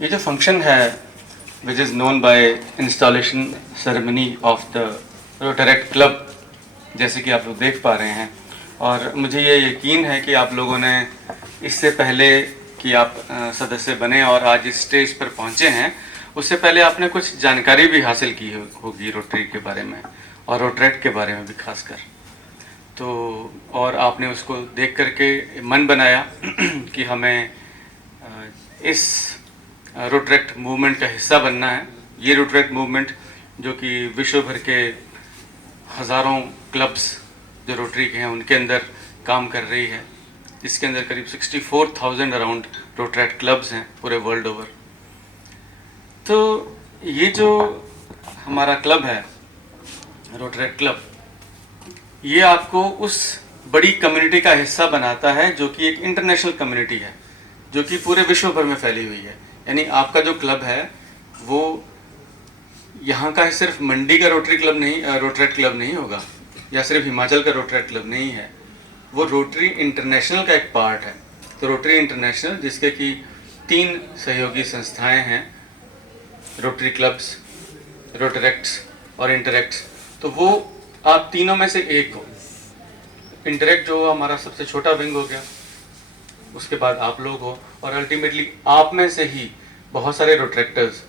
ये जो फंक्शन है which is known by installation ceremony of the Rotaract club, जैसे कि आप लोग देख पा रहे हैं, और मुझे ये यकीन है कि आप लोगों ने इससे पहले कि आप सदस्य बने और आज इस स्टेज पर पहुंचे हैं, उससे पहले आपने कुछ जानकारी भी हासिल की होगी रोटरी के बारे में और रोटरेक्ट के बारे में भी खासकर। तो और आपने उसको देख करके मन बनाया कि हमें इस रोटरेक्ट मूवमेंट का हिस्सा बनना है। ये रोटरेक्ट मूवमेंट जो कि विश्व भर के हज़ारों क्लब्स जो रोटरी के हैं उनके अंदर काम कर रही है, इसके अंदर करीब 64,000 अराउंड रोटरेक्ट क्लब्स हैं पूरे वर्ल्ड ओवर। तो ये जो हमारा क्लब है रोटरेक्ट क्लब, ये आपको उस बड़ी कम्युनिटी का हिस्सा बनाता है जो कि एक इंटरनेशनल कम्युनिटी है, जो कि पूरे विश्व भर में फैली हुई है। यानी आपका जो क्लब है वो यहाँ का सिर्फ मंडी का रोटरी क्लब नहीं, रोटरेक्ट क्लब नहीं होगा, या सिर्फ हिमाचल का रोटरेक्ट क्लब नहीं है, वो रोटरी इंटरनेशनल का एक पार्ट है। तो रोटरी इंटरनेशनल, जिसके कि 3 सहयोगी संस्थाएं हैं, रोटरी क्लब्स, रोटरेक्ट्स और इंटरेक्ट्स, तो वो आप तीनों में से एक हो। इंटरेक्ट जो हमारा सबसे छोटा विंग हो गया, उसके बाद आप लोग हो, और अल्टीमेटली आप में से ही बहुत सारे रोटरेक्टर्स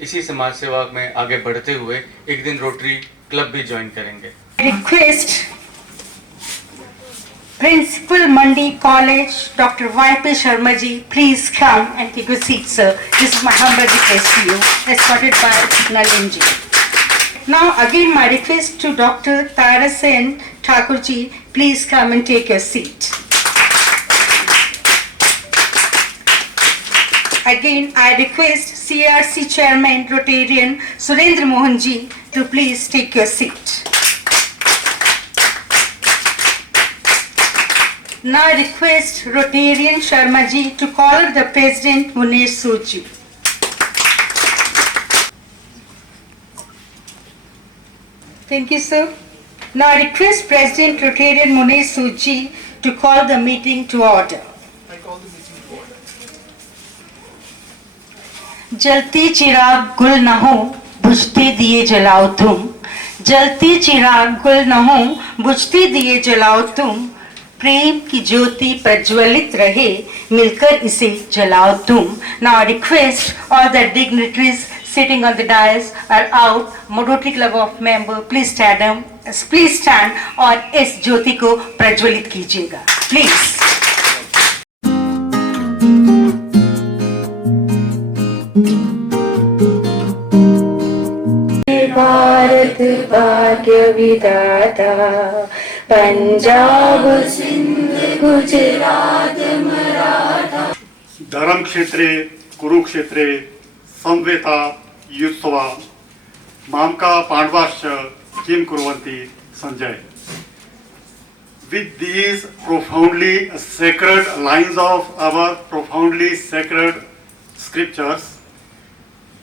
इसी समाज सेवा में आगे बढ़ते हुए एक दिन रोटरी क्लब भी ज्वाइन करेंगे। Request principal Mandi college doctor YP Sharma ji, please come and take your seat sir. This is my humble request to you, escorted by Nalin ji. Now again my request to Dr. Tarasen Thakur ji, please come and take your seat. Again I request CRC Chairman Rotarian Surendra Mohan ji to please take your seat. Now I request Rotarian Sharma ji to call up the President Munesh Sood ji. Thank you, sir. Now I request President Rotarian Munesh Sood ji to call the meeting to order. I call the meeting to order. जलती चिराग गुल न हो, बुझते दिए जलाओ तुम. जलती चिराग गुल न हो, बुझते दिए जलाओ तुम. प्रेम की ज्योति प्रज्वलित रहे, मिलकर इसे जलाओ तुम. Now I request all the dignitaries sitting on the dais are out. Rotary Club of member, please stand और इस ज्योति को प्रज्वलित कीजिएगा, please. भारत भाग्य विधाता, पंजाब सिंध गुजरात मराठा. धर्म क्षेत्रे कुरुक्षेत्रे संवेता युत्सवा मामका पांडवाश्च किम कुर्वन्ति Sanjay. With these profoundly sacred lines of our profoundly sacred scriptures,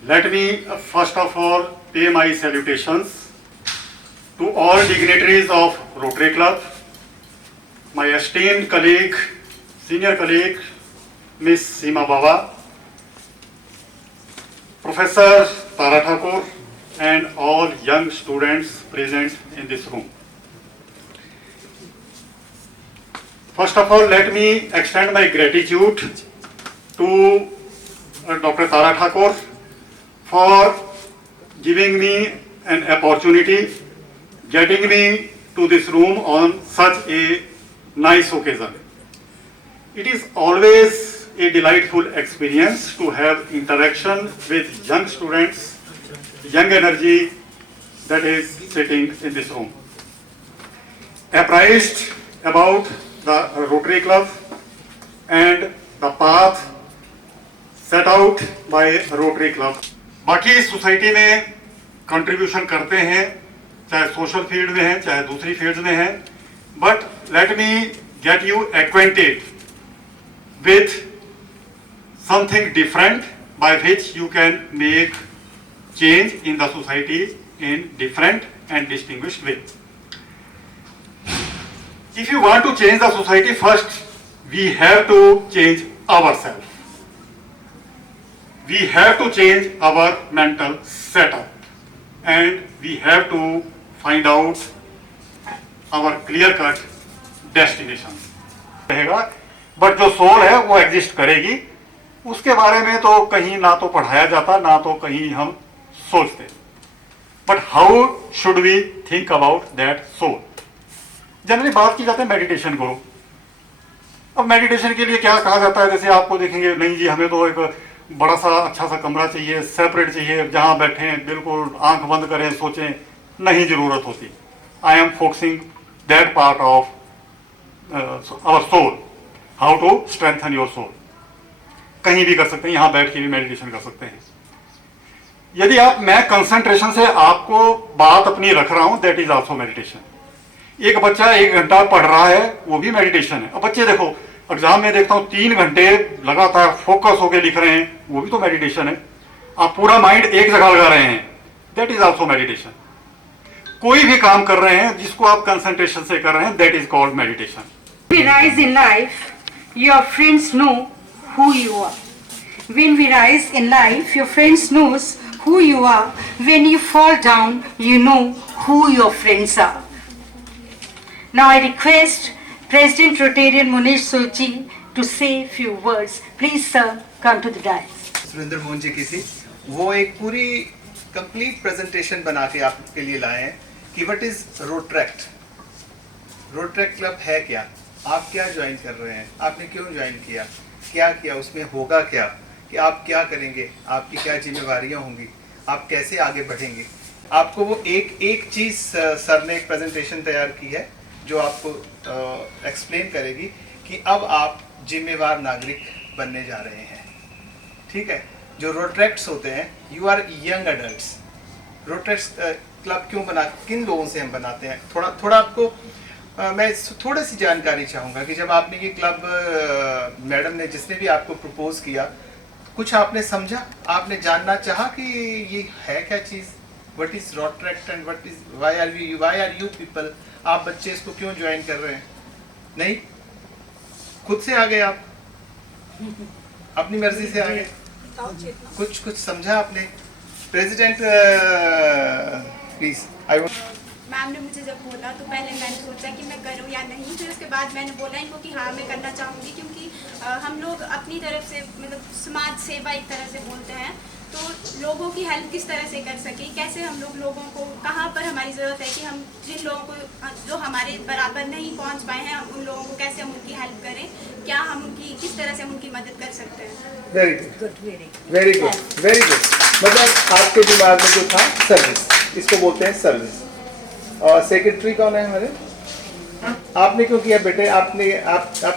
let me first of all pay my salutations to all dignitaries of Rotary Club, my esteemed colleague, senior colleague, Miss Seema Baba, Professor Tara Thakur, and all young students present in this room. First of all, let me extend my gratitude to Dr. Tara Thakur for giving me an opportunity, getting me to this room on such a nice occasion. It is always a delightful experience to have interaction with young students, young energy that is sitting in this room. Apprised about the Rotary Club and the path set out by Rotary Club. बाकी society में contribution करते हैं, चाहे social field में है चाहे दूसरी field में है, but let me get you acquainted with something different by which you can make change in the society in different and distinguished way. If you want to change the society, first we have to change ourselves. we have to change our mental setup and we have to find out our clear cut destination रहेगा। But जो soul है वो exist करेगी, उसके बारे में तो कहीं ना तो पढ़ाया जाता ना तो कहीं हम सोचते। But how should we think about that soul? Generally बात की जाती है मेडिटेशन करो। अब मेडिटेशन के लिए क्या कहा जाता है, जैसे आपको देखेंगे नहीं जी हमें तो एक बड़ा सा अच्छा सा कमरा चाहिए, सेपरेट चाहिए, जहां बैठें बिल्कुल आंख बंद करें सोचें, नहीं जरूरत होती। I am focusing that part of our soul, how to strengthen your soul. कहीं भी कर सकते हैं, यहां बैठ के भी मेडिटेशन कर सकते हैं। यदि आप मैं कंसंट्रेशन से आपको बात अपनी रख रहा हूं, दैट इज आल्सो मेडिटेशन। एक बच्चा 1 घंटा पढ़ रहा है, वो भी मेडिटेशन है। अब बच्चे देखो एग्जाम में देखता हूं 3 घंटे लगातार फोकस होकर लिख रहे हैं, वो भी तो मेडिटेशन है। आप पूरा माइंड एक जगह लगा रहे हैं, दैट इज आल्सो मेडिटेशन। कोई भी काम कर रहे हैं जिसको आप कंसंट्रेशन से कर रहे हैं, that is called meditation. We rise in life, your friends know who you are. When we rise in life, your friends knows who you are. When you fall down, you know who your friends are. Now I request President Rotarian Munish Soji to say a few words. Please sir, come to the dais. Surendra Mohan ji की थी, वो एक पूरी complete presentation बना के आपके लिए लाए हैं कि what is Rotaract. Rotaract club है क्या, आप क्या ज्वाइन कर रहे हैं, आपने क्यों ज्वाइन किया, क्या किया, उसमें होगा क्या, कि आप क्या करेंगे, आपकी क्या जिम्मेवारियां होंगी, आप कैसे आगे बढ़ेंगे। आपको वो एक चीज़ सर ने एक प्रेजेंटेशन तैयार की है जो आपको एक्सप्लेन करेगी कि अब आप जिम्मेवार नागरिक बनने जा रहे हैं। ठीक है, जो रोट्रैक्ट्स होते हैं, you are young adults. Rotaracts club क्यों किन लोगों से हम बनाते हैं, थोड़ा आपको मैं थोड़ी सी जानकारी चाहूँगा कि जब आपने ये क्लब मैडम ने जिसने भी आपको प्रपोज किया, कुछ आपने समझा, आपने जानना चाहा कि ये है क्या चीज़, what is Rotaract and what is why are you people, आप बच्चे इसको क्यों ज्वाइन कर रहे हैं? नहीं, खुद से आ गए आप, अपनी मर्जी से आ गए, कुछ समझा आपने? President please. आई मैम ने मुझे जब बोला तो पहले मैंने सोचा कि मैं करूं या नहीं, फिर उसके बाद मैंने बोला इनको कि हाँ मैं करना चाहूँगी, क्योंकि हम लोग अपनी तरफ से मतलब समाज सेवा एक तरह से बोलते हैं, तो लोगों की हेल्प किस तरह से कर सकें, कैसे हम लोगों को कहाँ पर हमारी ज़रूरत है कि हम जिन लोगों को जो हमारे बराबर नहीं पहुँच पाए हैं, हम उन लोगों को कैसे हम उनकी हेल्प करें, क्या हम उनकी किस तरह से हम उनकी मदद कर सकते हैं। Very good, very good, very good. मतलब आपके दिमाग में जो था सर्विस, इसको बोलते हैं सर्विस। और सेक्रेटरी कौन है हमारे? आपने क्यों किया बेटे? आप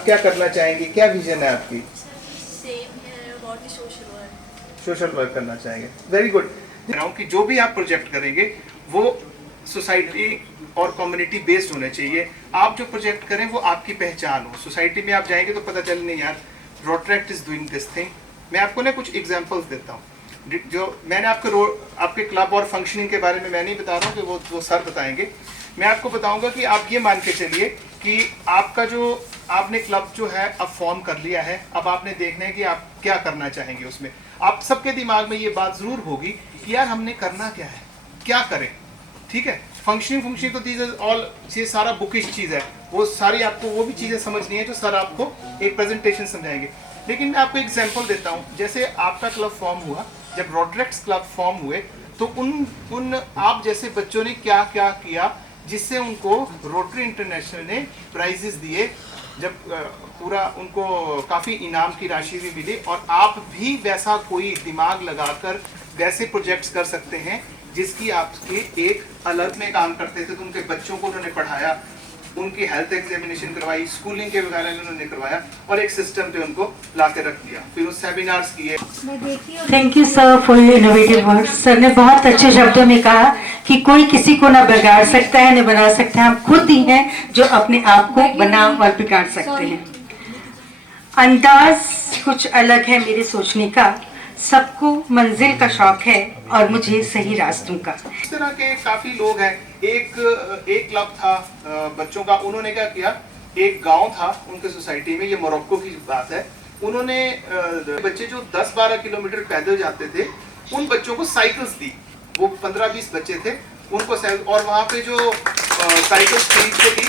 क्या करना चाहेंगे, क्या विजन है आपकी? सोशल वर्क करना चाहेंगे। Very good. कि जो भी आप प्रोजेक्ट करेंगे वो सोसाइटी और कम्युनिटी बेस्ड होने चाहिए। आप जो प्रोजेक्ट करें वो आपकी पहचान हो। सोसाइटी में आप जाएंगे तो पता चले नहीं यार Rotaract is doing this thing. मैं आपको ना कुछ एग्जांपल्स देता हूँ जो मैंने आपके क्लब और फंक्शनिंग के बारे में मैं नहीं बता रहा हूँ कि वो सर बताएंगे। मैं आपको बताऊंगा कि आप ये मान के चलिए कि आपका जो आपने क्लब जो है अब फॉर्म कर लिया है, अब आपने देखना है कि आप क्या करना चाहेंगे उसमें। आप सबके दिमाग में ये बात ज़रूर होगी कि यार हमने करना क्या है, क्या करें। ठीक है, फंक्शनिंग तो दीज ऑल, ये सारा बुकिश चीज़ है, वो सारी आपको वो भी चीज़ें समझनी है जो सर आपको एक प्रेजेंटेशन समझाएंगे। लेकिन मैं आपको एग्जांपल देता हूँ। जैसे आपका क्लब फॉर्म हुआ, जब रोट्रैक्ट्स क्लब फॉर्म हुए तो उन आप जैसे बच्चों ने क्या क्या किया जिससे उनको रोटरी इंटरनेशनल ने प्राइजेस दिए, जब पूरा उनको काफ़ी इनाम की राशि भी मिली। और आप भी वैसा कोई दिमाग लगाकर वैसे प्रोजेक्ट्स कर सकते हैं जिसकी आपके एक अलग में काम करते थे, तो उनके बच्चों को उन्होंने पढ़ाया, उनकी हेल्थ एग्जामिनेशन करवाई, स्कूलिंग के वगैरह उन्होंने करवाया और एक सिस्टम पे उनको ला के रख दिया। फिर उस सेमिनार्स किए। Thank you sir for your innovative words. Sir ने बहुत अच्छे शब्दों में कहा कि कोई किसी को ना बिगाड़ सकता है ना बना सकता है, हम खुद ही हैं जो अपने आप को बना और बिगाड़ सकते हैं। अंदाज कुछ अलग है मेरे सोचने का, सबको मंजिल का शौक है और मुझे सही रास्तों का। इस तरह के काफी लोग हैं। एक क्लब था बच्चों का, उन्होंने क्या किया, एक गांव था उनके सोसाइटी में, ये मोरक्को की बात है, उन्होंने बच्चे जो 10-12 किलोमीटर पैदल जाते थे उन बच्चों को साइकिल्स दी। वो 15-20 बच्चे थे, उनको और वहाँ पे जो साइकिल्स खरीदते थी,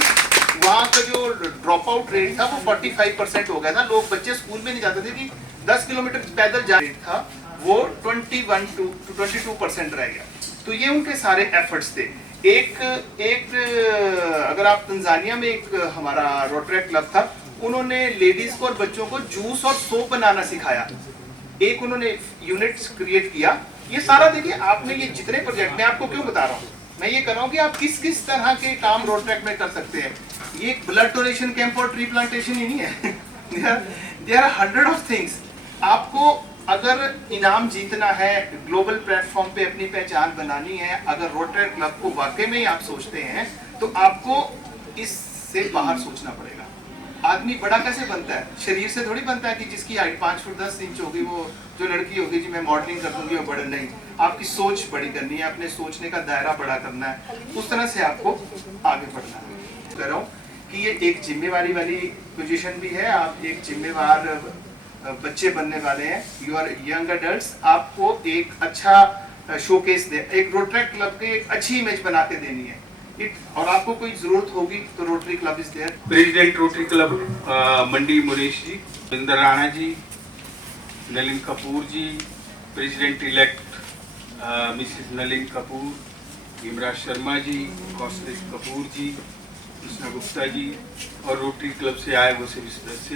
वहाँ का जो ड्रॉप आउट रेट था वो 45% हो गया था। लोग बच्चे स्कूल में नहीं जाते थे कि 10 किलोमीटर पैदल जा रेट था वो 22% रह गया। तो ये उनके सारे एफर्ट्स थे। एक अगर आप तंजानिया में एक हमारा रोटरी क्लब था, उन्होंने लेडीज को और बच्चों को जूस और सोप बनाना सिखाया। एक उन्होंने यूनिट क्रिएट किया। ये सारा देखिए, आपने ये जितने प्रोजेक्ट मैं आपको क्यों बता रहा हूँ, मैं ये कर रहा हूँ कि आप किस किस तरह के काम रोड ट्रैक में कर सकते हैं। ये एक ब्लड डोनेशन कैंप और ट्री प्लांटेशन ही नहीं है। There are 100 of things. आपको अगर इनाम जीतना है, ग्लोबल प्लेटफॉर्म पे अपनी पहचान बनानी है, अगर रोटरी क्लब को वाकई में आप सोचते हैं तो आपको इससे बाहर सोचना पड़ेगा। आदमी बड़ा कैसे बनता है? शरीर से थोड़ी बनता है कि जिसकी हाइट 5 फुट 10 इंच होगी, वो जो लड़की होगी जी मैं मॉडलिंग कर दूंगी वो बड़ा नहीं। आपकी सोच बड़ी करनी है, अपने सोचने का दायरा बड़ा करना है, उस तरह से आपको आगे बढ़ना है। कह रहा हूँ कि ये एक जिम्मेवारी वाली पोजीशन भी है। आप एक जिम्मेवार बच्चे बनने वाले हैं, यू आर यंग एडल्ट्स। आपको एक अच्छा शोकेस दे, एक रोटरी क्लब की एक अच्छी इमेज बना के देनी है। और आपको कोई जरूरत होगी तो Rotary club is there. President Rotary club Mandi Muresh ji, Inder Rana ji, Nalin Kapoor ji, president elect Mrs Nalin Kapoor, Imran Sharma ji, Kaushlesh Kapoor ji, Krishna Gupta ji और रोटरी क्लब से आए वो सभी सदस्य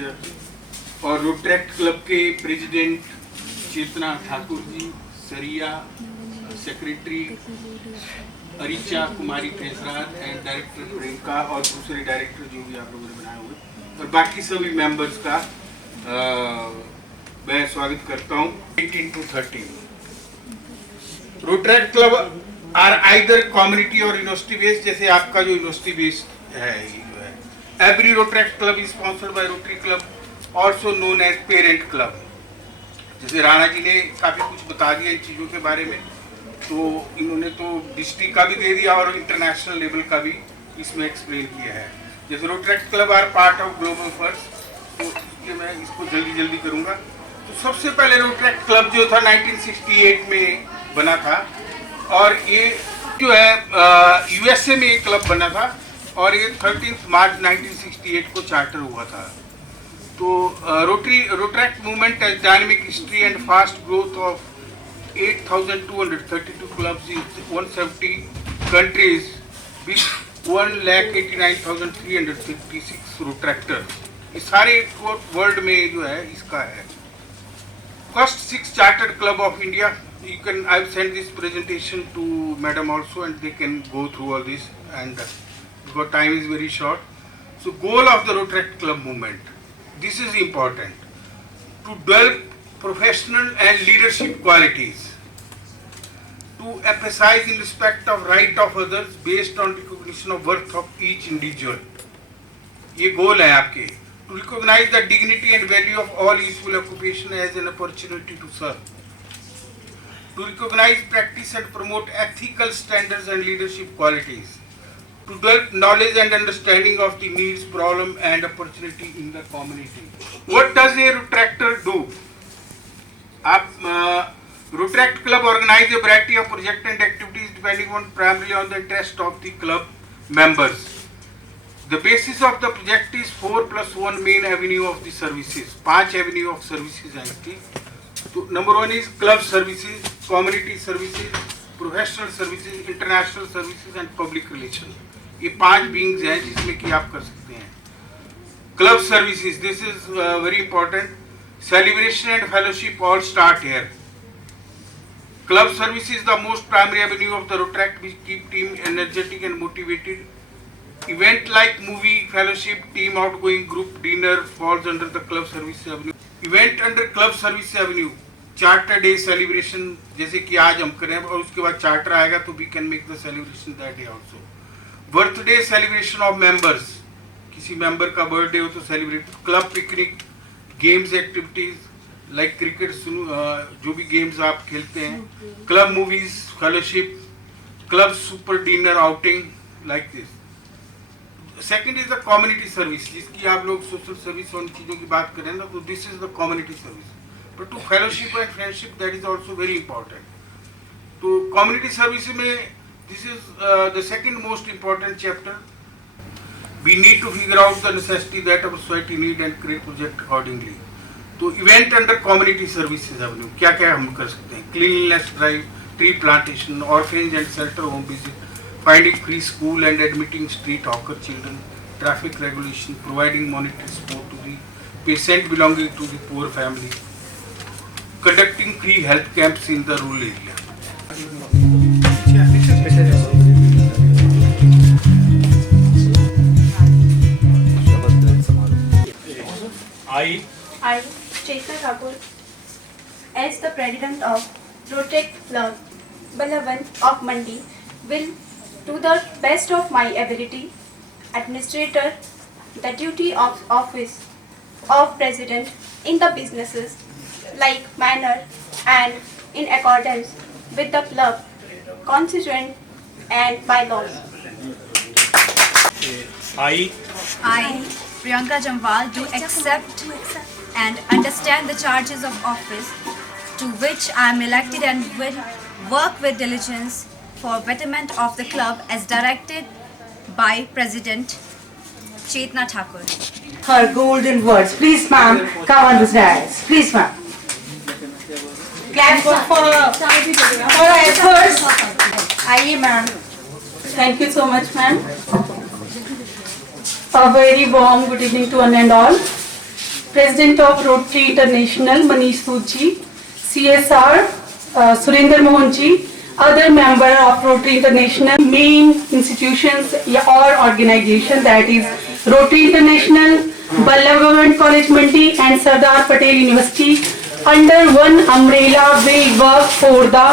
और रोटरी क्लब के प्रेसिडेंट चेतना ठाकुर जी, सरिया secretary Aricha Kumari treasurer and director Priyanka और दूसरे डायरेक्टर जो भी आप लोगों ने बनाए हुए और बाकी सभी मेंबर्स का मैं स्वागत करता हूँ। 18 to 30 rotary club are either community और यूनिवर्सिटी बेस्ड, जैसे आपका जो यूनिवर्सिटी बेस्ड है ये जो है। Every rotary club is sponsored by rotary club, also known as parent club. जैसे राणा जी ने काफी कुछ बता दिया इन चीजों के बारे में, तो इन्होंने तो डिस्ट्रिक्ट का भी दे दिया और इंटरनेशनल लेवल का भी इसमें एक्सप्लेन किया है। जैसे rotary club are part of global first, तो इसलिए मैं इसको जल्दी करूंगा। तो सबसे पहले रोटरी क्लब जो था 1968 में बना था और ये जो है यूएसए में एक क्लब बना था और ये 13 मार्च 1968 को चार्टर हुआ था। तो rotary movement has dynamic history and fast growth of 8,232 clubs in 170 countries with 1,89,356 Rotaractors. ये सारे वर्ल्ड में जो है इसका है। First 6 chartered club of India. You can I've sent this presentation to Madam also, and they can go through all this. And because time is very short, so goal of the Rotary Club movement. This is important to develop professional and leadership qualities, to emphasize in respect of right of others based on recognition of worth of each individual. ये गोल है आपके। To recognize the dignity and value of all useful occupation as an opportunity to serve. To recognize, practice and promote ethical standards and leadership qualities. To develop knowledge and understanding of the needs, problem and opportunity in the community. What does a Rotractor do? Rotract Club organize a variety of projects and activities depending on primarily on the interest of the club members. The basis of the project is 4+1 main avenue of the services. 5 avenue of services हैं इसकी। तो number 1 is club services, community services, professional services, international services and public relations. ये 5 wings हैं जिसमें कि आप कर सकते हैं। Club services, this is very important. Celebration and fellowship all start here. Club service is the most primary avenue of the Rotract which keep team energetic and motivated. Event like movie, fellowship, team outgoing, group dinner falls under the club service avenue. Event under club service avenue, charter day celebration जैसे कि आज हम करें और उसके बाद charter आएगा तो we can make the celebration that day also. Birthday celebration of members, किसी member का birthday हो तो celebrate. Club picnic, games activities like cricket, जो भी games आप खेलते हैं. Club movies, fellowship, club super dinner outing like this. Second is the community service, जिसकी आप लोग सोशल सर्विस और उन चीज़ों की बात करें ना, तो this is the community service. But to fellowship and friendship that is also very important. तो कम्युनिटी सर्विस में this is the second most important chapter. We need to figure out the necessity that our society need and create project accordingly. तो event under community services avenue क्या क्या हम कर सकते हैं? Cleanliness drive, tree plantation, orphanage and shelter home visit, finding free school and admitting street hawker children, traffic regulation, providing monetary support to the patient belonging to the poor family, conducting free health camps in the rural area. I, Chetna Thakur, as the president of Rotary Club Ballavan of Mandi, will, to the best of my ability, administer the duty of office of president in the businesses like manner and in accordance with the club constitution and bylaws. I, Priyanka Jamwal, do accept and understand the charges of office to which I am elected and will work with diligence for betterment of the club as directed by President Chetna Thakur. Her golden words. Please, ma'am, come on this dais. Please, ma'am. Clap for her efforts. Aye, ma'am. Thank you so much, ma'am. A very warm good evening to one and all. President of Rotary International, Manish Sood ji, CSR, Surinder Mohan ji, other member of Rotary International, main institutions or organization, that is Rotary International, Ballabh Government College Mandi and Sardar Patel University, under one umbrella will work for the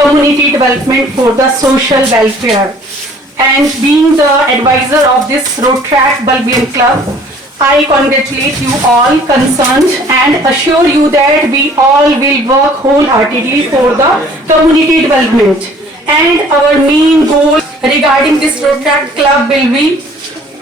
community development, for the social welfare. And being the advisor of this Rotaract Balbian Club, I congratulate you all concerned and assure you that we all will work wholeheartedly for the community development. And our main goal regarding this Rotaract Club will be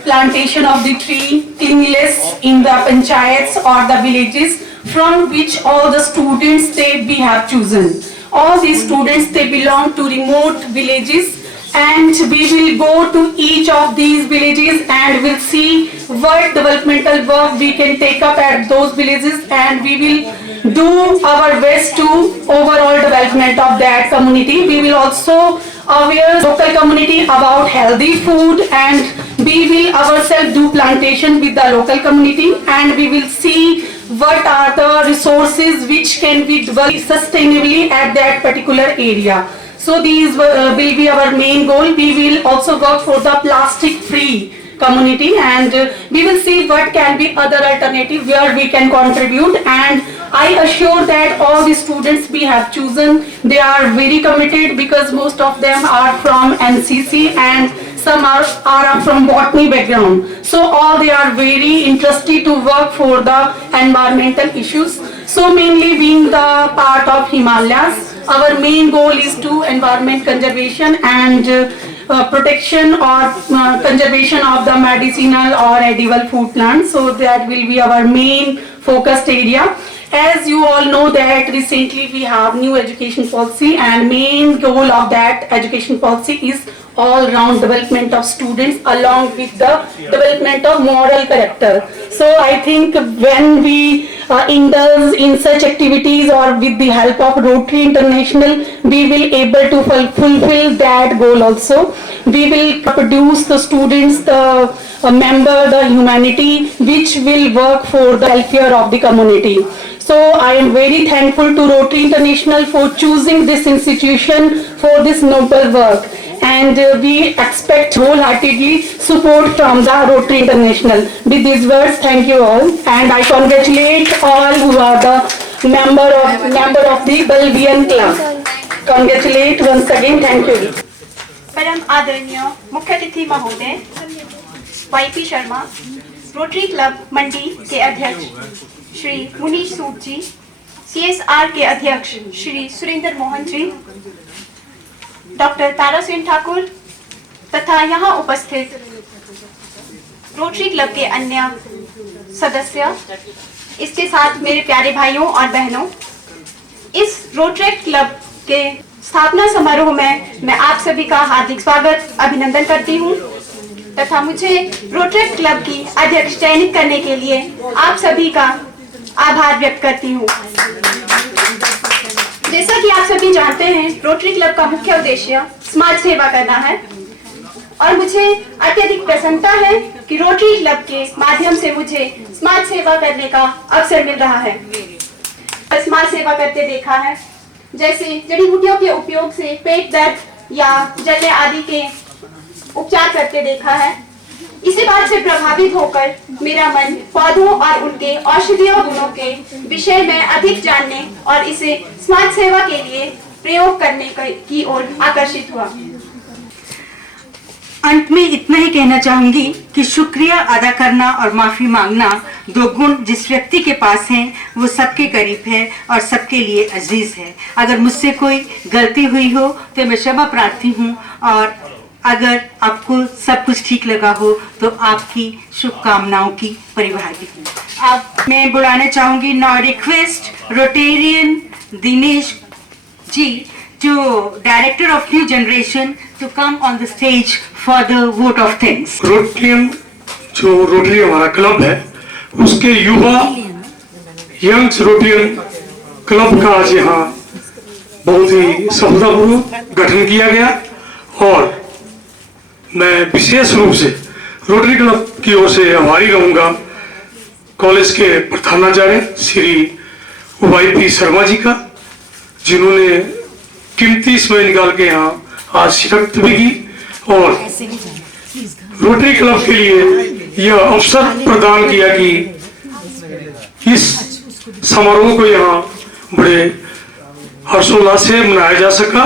plantation of the tree, cleanliness in the panchayats or the villages from which all the students we have chosen. All these students, they belong to remote villages, and we will go to each of these villages and will see what developmental work we can take up at those villages, and we will do our best to overall development of that community. We will also aware local community about healthy food, and we will ourselves do plantation with the local community, and we will see what are the resources which can be developed sustainably at that particular area. So these will be our main goal. We will also work for the plastic free community, and we will see what can be other alternative where we can contribute. And I assure that all the students we have chosen, they are very committed, because most of them are from NCC and some are from botany background. So all they are very interested to work for the environmental issues. So mainly being the part of Himalayas, our main goal is to environment conservation and protection or conservation of the medicinal or edible food plants. So that will be our main focused area. As you all know that recently we have new education policy, and main goal of that education policy is all round development of students along with the development of moral character. So I think when we indulge in such activities or with the help of Rotary International, we will able to fulfill that goal also. We will produce the students, the member, the humanity which will work for the welfare of the community. So I am very thankful to Rotary International for choosing this institution for this noble work, and we expect wholeheartedly support from the Rotary International. With these words, thank you all, and I congratulate all who are the member of the Balbian Club. Congratulate once again. Thank you. परम आदरणीय मुख्य अतिथि महोदय YP Sharma, rotary club मंडी के अध्यक्ष श्री मुनीश सूद जी, CSR के अध्यक्ष श्री सुरेंद्र मोहन जी, doctor Tara Singh Thakur तथा यहाँ उपस्थित रोटरी क्लब के अन्य सदस्य, इसके साथ मेरे प्यारे भाइयों और बहनों, इस रोटरी क्लब के स्थापना समारोह में मैं आप सभी का हार्दिक स्वागत अभिनंदन करती हूँ तथा मुझे रोटरी क्लब की अध्यक्ष चयनित करने के लिए आप सभी का आभार व्यक्त करती हूँ। जैसा कि आप सभी जानते हैं, रोटरी क्लब का मुख्य उद्देश्य समाज सेवा करना है और मुझे अत्यधिक प्रसन्नता है कि रोटरी क्लब के माध्यम से मुझे समाज सेवा करने का अवसर मिल रहा है। समाज सेवा करते देखा है, जैसे जड़ी बूटियों के उपयोग से पेट दर्द या जलने आदि के उपचार करते देखा है। इसी बात से प्रभावित होकर मेरा मन पौधों और उनके औषधीय गुणों के विषय में अधिक जानने और इसे समाज सेवा के लिए प्रयोग करने की ओर आकर्षित हुआ। अंत में इतना ही कहना चाहूंगी कि शुक्रिया अदा करना और माफी मांगना दो गुण जिस व्यक्ति के पास हैं वो सबके करीब है और सबके लिए अजीज है। अगर मुझसे कोई गलती हुई हो तो मैं क्षमा प्रार्थी हूँ और अगर आपको सब कुछ ठीक लगा हो तो आपकी शुभकामनाओं की परिभागी हूँ। अब मैं बुलाना चाहूंगी now request rotarian Dinesh ji, जो director of new generation, to come on the stage for the vote of thanks. Rotarian जो रोटरी हमारा क्लब है उसके युवा यंग्स रोटरियन क्लब का आज यहाँ बहुत ही सफलतापूर्वक गठन किया गया और मैं विशेष रूप से रोटरी क्लब की ओर से आभारी रहूंगा कॉलेज के प्रधानाचार्य श्री वाई शर्मा जी का, जिन्होंने कीमती समय निकाल के यहाँ आज शिरकत भी की और रोटरी क्लब के लिए यह अवसर प्रदान किया कि इस समारोह को यहाँ बड़े हर्षोल्लास से मनाया जा सका